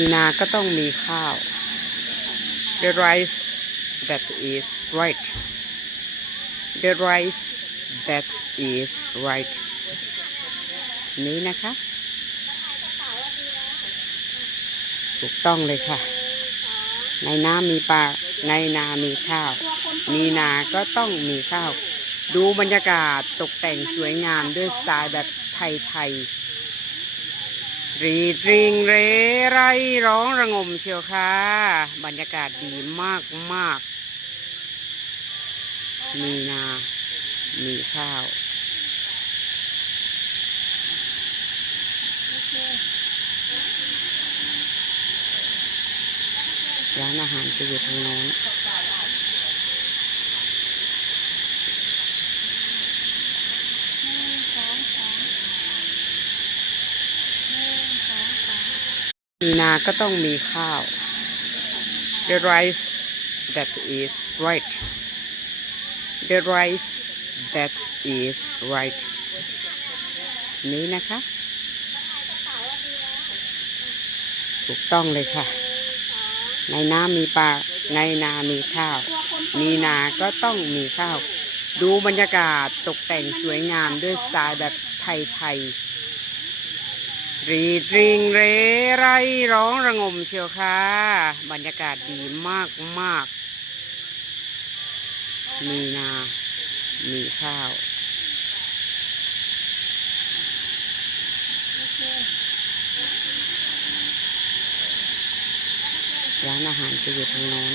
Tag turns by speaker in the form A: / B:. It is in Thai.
A: มีนาก็ต้องมีข้าว the rice that is right the rice that is right นี้นะคะ ถูกต้องเลยค่ะ ในน้ำมีปลา ในนามีข้าว มีนาก็ต้องมีข้าว ดูบรรยากาศตกแต่งสวยงามด้วยสไตล์แบบไทยๆ รีดริงเรไรร้องระงมเชียวค่ะ บรรยากาศดีมากมากมีนา มีข้าวร้านอาหารจะอยู่ทางโน้น มีนาก็ต้องมีข้าว the rice that is right the rice that is right นี้นะคะ ถูกต้องเลยค่ะ ในน้ำมีปลา ในนามีข้าว มีนาก็ต้องมีข้าว ดูบรรยากาศตกแต่งสวยงามด้วยสไตล์แบบไทยๆ รีดริงเรไรร้องระงมเชียวค่ะ บรรยากาศดีมากมากมีนา มีข้าว ร้านอาหารจะอยู่ทางโน้น